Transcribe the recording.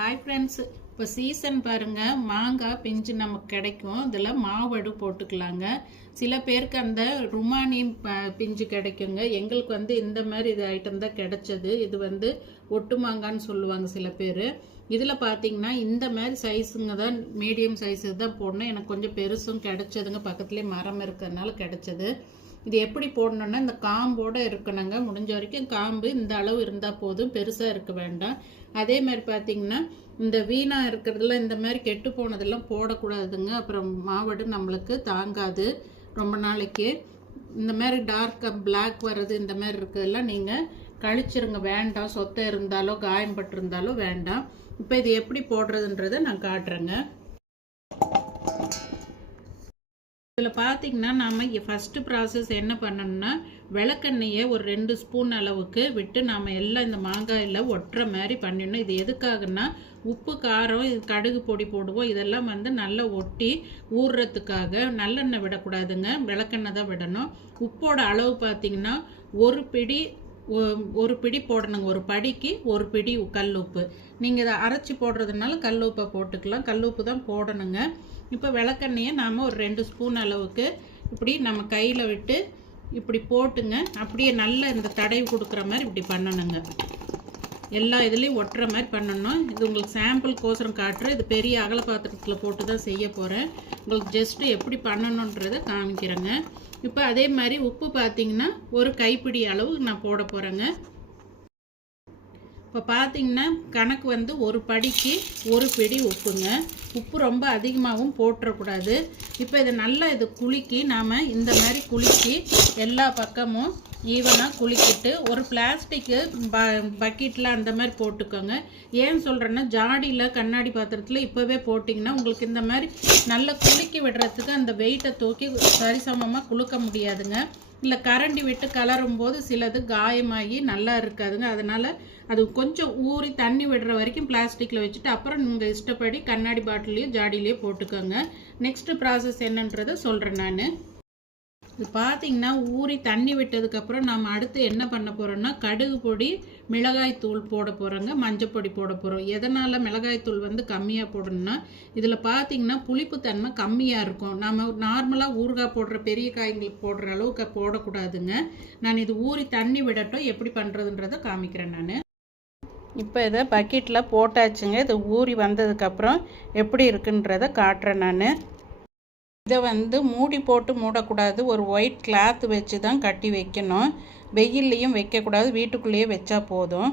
Hi friends, இப்போ season பாருங்கள். மாங்காய் பிஞ்சு நமக்கு கிடைக்கும். இதில் மாவடு போட்டுக்கலாங்க. சில பேருக்கு அந்த ருமானி பிஞ்சு கிடைக்குங்க. எங்களுக்கு இந்த மாதிரி இது ஐட்டம் தான் கிடைச்சது. இது ஒட்டு மாங்கான்னு சொல்லுவாங்க சில பேர். இதில் பார்த்தீங்கன்னா இந்த மாதிரி சைஸுங்க தான், மீடியம் சைஸு தான் போடணும். எனக்கு கொஞ்சம் பெருசும் கிடைச்சதுங்க. பக்கத்துலேயே மரம் இருக்கிறதுனால கிடைச்சது. இது எப்படி போடணுன்னா, இந்த காம்போடு இருக்கணுங்க. முடிஞ்ச வரைக்கும் காம்பு இந்த அளவு இருந்தால் போதும், பெருசாக இருக்க வேண்டாம். அதே மாதிரி பார்த்தீங்கன்னா இந்த வீணாக இருக்கிறதுலாம், இந்த மாதிரி கெட்டு போனதெல்லாம் போடக்கூடாதுங்க. அப்புறம் மாவடு நம்மளுக்கு தாங்காது ரொம்ப நாளைக்கு. இந்த மாதிரி டார்க்காக பிளாக் வர்றது இந்த மாதிரி இருக்கிறதெல்லாம் நீங்கள் கழிச்சிருங்க, வேண்டாம். சொத்தை இருந்தாலோ காயம் பட்டிருந்தாலோ வேண்டாம். இப்போ இது எப்படி போடுறதுன்றதை நான் காட்டுறேங்க. இதில் பார்த்தீங்கன்னா நாம் ஃபஸ்ட்டு ப்ராசஸ் என்ன பண்ணணும்னா, விளக்கெண்ணெயை ஒரு 2 ஸ்பூன் அளவுக்கு விட்டு நாம் எல்லாம் இந்த மாங்காயில் ஒட்டுற மாதிரி பண்ணிடணும். இது எதுக்காகன்னா, உப்பு காரம், இது கடுகு பொடி போடுவோம், இதெல்லாம் நல்லா ஒட்டி ஊறுறதுக்காக. நல்லெண்ணெய் விடக்கூடாதுங்க, விளக்கெண்ணெய் தான் விடணும். உப்போட அளவு பார்த்தீங்கன்னா ஒரு பிடி போடணுங்க. ஒரு படிக்கு ஒரு பிடி கல் உப்பு. நீங்கள் இதை அரைச்சி போடுறதுனால கல் உப்பை போட்டுக்கலாம். கல் உப்பு தான் போடணுங்க. இப்போ விளக்கெண்ணெயை நாம் ஒரு 2 ஸ்பூன் அளவுக்கு இப்படி நம்ம கையில் விட்டு இப்படி போட்டுங்க. அப்படியே நல்லா இந்த தடவி கொடுக்குற மாதிரி இப்படி பண்ணணுங்க. எல்லா இதுலேயும் ஒட்டுற மாதிரி பண்ணணும். இது உங்களுக்கு சாம்பிள் கோசரம் காட்டுறேன். இது பெரிய அகல பாத்திரத்தில் போட்டு தான் செய்ய போகிறேன். உங்களுக்கு ஜஸ்ட்டு எப்படி பண்ணணுன்றதை காமிக்கிறேங்க. இப்போ அதே மாதிரி உப்பு பார்த்தீங்கன்னா ஒரு கைப்பிடி அளவு நான் போட போகிறேங்க. இப்போ பார்த்தீங்கன்னா கணக்கு ஒரு படிக்கு ஒரு பிடி உப்புங்க. உப்பு ரொம்ப அதிகமாகவும் போட்டுறக்கூடாது. இப்போ இதை நல்லா குலுக்கி நாம் இந்த மாதிரி குலுக்கி எல்லா பக்கமும் ஈவனாக குலுக்கிட்டு ஒரு பிளாஸ்டிக்கு பக்கெட்டில் அந்த மாதிரி போட்டுக்கோங்க. ஏன் சொல்கிறேன்னா, ஜாடியில் கண்ணாடி பாத்திரத்தில் இப்போவே போட்டிங்கன்னா உங்களுக்கு இந்த மாதிரி நல்லா குலுக்கி விடுறதுக்கு அந்த வெயிட்டை தூக்கி சரிசமமாக குலுக்க முடியாதுங்க. இல்லை கரண்டி விட்டு கலரும் போது சிலது காயமாகி நல்லா இருக்காதுங்க. அதனால் அது கொஞ்சம் ஊறி தண்ணி விடுற வரைக்கும் பிளாஸ்டிக்கில் வச்சுட்டு அப்புறம் நீங்கள் இஷ்டப்படி கண்ணாடி பாட்டிலையோ ஜாடியிலையோ போட்டுக்கோங்க. நெக்ஸ்ட்டு ப்ராசஸ் என்னன்றதை சொல்கிறேன் நான். இது பார்த்தீங்கன்னா ஊறி தண்ணி விட்டதுக்கப்புறம் நம்ம அடுத்து என்ன பண்ண போகிறோம்னா, கடுகு பொடி, மிளகாய் தூள் போட போகிறோங்க. மஞ்சள் பொடி போட போகிறோம். எதனால் மிளகாய் தூள் கம்மியாக போடணும்னா, இதில் பார்த்தீங்கன்னா புளிப்பு தன்மை கம்மியாக இருக்கும். நம்ம நார்மலாக ஊறுகாய் போடுற பெரிய காய்களுக்கு போடுற அளவுக்கு போடக்கூடாதுங்க. நான் இது ஊறி தண்ணி விடட்டும், எப்படி பண்ணுறதுன்றதை காமிக்கிறேன் நான். இப்போ இதை பக்கெட்டில் போட்டாச்சுங்க. இது ஊறி வந்ததுக்கப்புறம் எப்படி இருக்குன்றதை காட்டுறேன் நான். இதை மூடி போட்டு மூடக்கூடாது. ஒரு ஒயிட் கிளாத் வச்சு தான் கட்டி வைக்கணும். வெயில்லையும் வைக்கக்கூடாது, வீட்டுக்குள்ளேயே வச்சா போதும்.